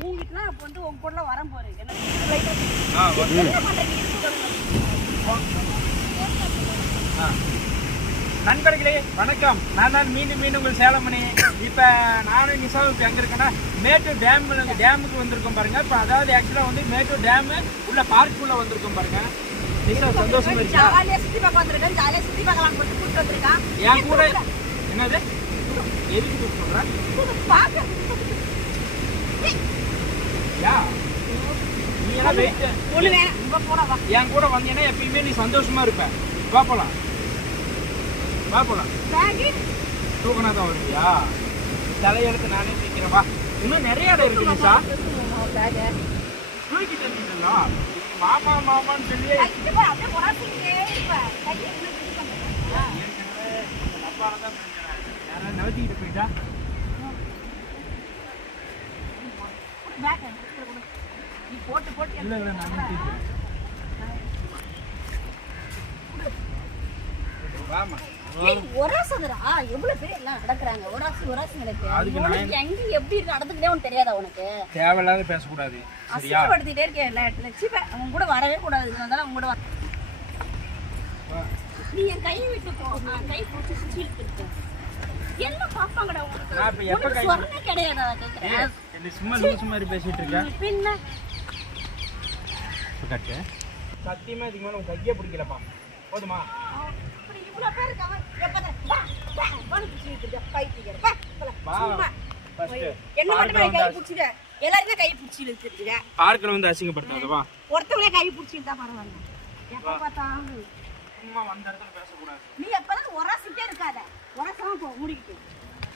மூங்கிட்டுனா அப்போ வந்து உங்க கூட வரம் போறேன் என்ன நண்பர்களே வணக்கம். நான் தான் மீண்டும் உங்கள் சேலமணி. இப்போ நானும் நிசாவும் இப்போ எங்கே இருக்கேன்னா மேட்டூர் டேமுக்கு வந்திருக்கோம் பாருங்க. இப்போ அதாவது ஆக்சுவலாக வந்து மேட்டூர் டேமு உள்ள பார்க்குள்ளே வந்திருக்கோம் பாருங்க. நிசா சந்தோஷம் இருக்கா? ஜாலியாக சுற்றி பார்க்க வந்திருக்கேன். ஜாலியாக சுற்றி பார்க்கலாம் போட்டு கூப்பிட்டு வந்திருக்கான். என் கூட என்னது எதுக்கு கூப்பிட்டு சொல்கிறேன்? நீ எல்லாம் வெயிட் ஒன்று வேணும் இங்கே போனா என் கூட வந்தீங்கன்னா எப்பயுமே நீ சந்தோஷமா இருப்ப. வா போலாம் தூக்கணா தான் வருவியா? தலையெழுத்து நானே தூக்கிறேன். வா, இன்னும் நிறைய இடம் இருக்கு நிசா. தூக்கிட்டு இருந்தீங்களா? மாமா மாமான்னு சொல்லி யாராவது நவத்திக்கிட்டு போயிட்டா இல்ல இல்ல நான் வாமா. எவ்வளவு பேர் எல்லாம் நடக்கிறாங்க. எப்படி நடந்துக்கிட்டே உனக்கு தெரியாதா? உனக்கு தேவையில்லாத பேசக்கூடாது. அசிங்கப்படுத்திட்டே இருக்கேன். அவங்க கூட வரவே கூடாது. அவங்க கூட நீ என் கை விட்டு போ. கை பிடிச்சி சுற்றி இருக்கு. என்ன பாப்பாங்கடா உங்களுக்கு? சொன்ன கிடையாதா? கேட்கிறேன். சும்மா லூசு மாதிரி பேசிட்டு இருக்கேன். பின்ன சத்தியமா இதுக்கு மேல உன் கையை பிடிக்கலப்பா. போதுமா? இவ்வளவு பேர் இருக்காங்க. என்ன மட்டும் கை பிடிச்சிட எல்லாருமே கை பிடிச்சி இழுத்துருக்க. பார்க்கல வந்து அசிங்கப்படுத்தாதவா. ஒருத்தவங்களே கை பிடிச்சிட்டா பரவாயில்ல. எப்ப பார்த்தாலும் சும்மா வந்த இடத்துல பேசக்கூடாது. நீ எப்பதான் ஒராசிட்டே இருக்காத. ஒராசாம போ மூடிக்கிட்டு.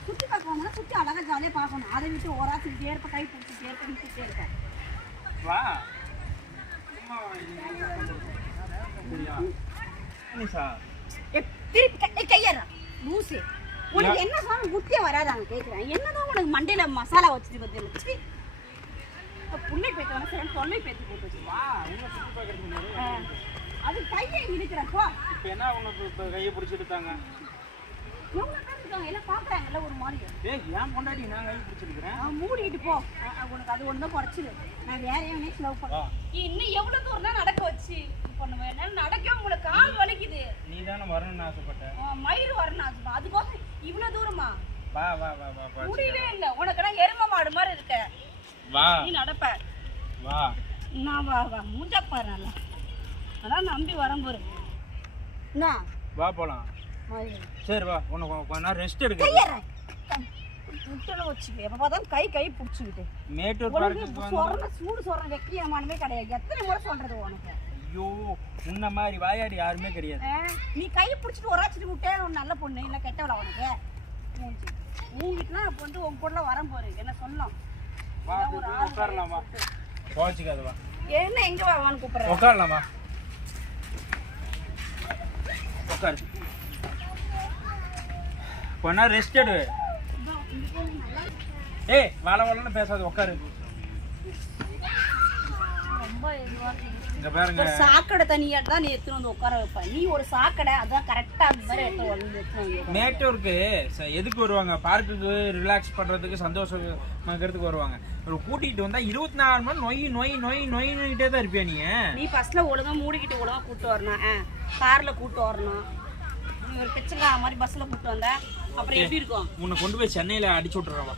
சுத்தி பார்க்கணும்னா சுத்தி அழகா ஜாலியா பார்க்கணும். அதை விட்டு ஒராசிட்டே இருப்ப கை பிடிச்சிட்டே இருப்ப நிறுத்திட்டே இருக்க. வா சும்மா சரியா நிசா திருப்பி கையறா லூசு. உனக்கு என்ன சொன்னாலும் புத்தியே வராதாங்க கேட்குறேன். என்னதான் உனக்கு மண்டையில மசாலா வச்சுட்டு பத்தி புள்ளை பேத்தவன சரி தொல்லை பேத்து போட்டு வா உங்க சுத்தி பார்க்கறதுக்கு அது கையை இழுக்கிறேன். போ. இப்போ என்ன உனக்கு இப்போ கையை பிடிச்சி எடுத்தாங்க? எவ்வளோ பேர் இருக்காங்க எல்லாம் பார்க்குறாங்கல்ல ஒரு மாதிரி. ஏன் பொண்டாட்டி நான் கை பிடிச்சிருக்கிறேன். மூடிக்கிட்டு போ. உனக்கு அது ஒன்று தான் குறைச்சிடு. நான் வேற எவனே லவ் பண்ணேன். இன்னும் எவ்வளோ தூரம் தான் நடக்க வச்சு பண்ணுவேன். என்னால் நடக்க உங்களுக்கு கால் வலிக்குது. நீ தானே வரணும்னு ஆசைப்பட்டேன். மயிறு வரணும் ஆசைப்பா. அதுக்கோசம் இவ்வளோ தூரமா? வா வா வா வா வா. முடியவே இல்லை. உனக்கெல்லாம் எருமை மாடு மாதிரி இருக்க. வா நீ நடப்ப. வா நான் வா வா மூஞ்சா பாரு நல்லா. அதான் நம்பி வரம்போரு. என்ன? வா போலாம். சரி வா. உனக்கு கொஞ்ச நேரம் ரெஸ்ட் எடுக்க. முட்டல வச்சுக்க. எப்ப பார்த்தாலும் கை பிடிச்சிக்கிட்டு. மேட்டூர் பார்க்கு சொல்ற சூடு சொல்ற வெக்கியமானமே கிடையாது. எத்தனை முறை சொல்றது உனக்கு? ஐயோ உன்ன மாதிரி வாயாடி யாருமே கிடையாது. நீ கை பிடிச்சிட்டு ஒராச்சிட்டு விட்டே ஒரு நல்ல பொண்ணு இல்லை கெட்டவளா உனக்கு? மூங்கிட்டுனா அப்போ வந்து உங்க கூட வரம் போரு என்ன சொன்னோம். வா உட்காரலாமா? கோச்சிக்காத வா. என்ன எங்க வான்னு கூப்பிடுற? உட்காரலாமா? உட்காரு. கொஞ்ச நேரம் ரெஸ்ட் எடு. ஏய் வள வளன்னு பேசாத. உட்காரு. ரொம்ப இங்க பாருங்க. ஒரு சாக்கடை தண்ணியா தான் நீ எடுத்து வந்து உட்கார வைப்ப. நீ ஒரு சாக்கடை அதான் கரெக்டா அந்த மாதிரி எடுத்து வந்து மேட்டூருக்கு எதுக்கு வருவாங்க? பார்க்குக்கு ரிலாக்ஸ் பண்றதுக்கு சந்தோஷமாக்கிறதுக்கு வருவாங்க. ஒரு கூட்டிகிட்டு வந்தா 24 மணி நொய் நொய் நொய் நொய்னுட்டே தான் இருப்பியா நீ? நீ ஃபர்ஸ்ட்ல ஒழுங்கா மூடிக்கிட்டு ஒழுங்கா கூட்டு வரணும். கார்ல கூட்டு வரணும். நீ ஒரு பிச்சைக்கா மாதிரி பஸ்ல கூட்டு வந்த அப்புறம் எப்படி இருக்கும்? உன்னை கொண்டு போய் சென்னையில அடிச்சு விட்டுறவா.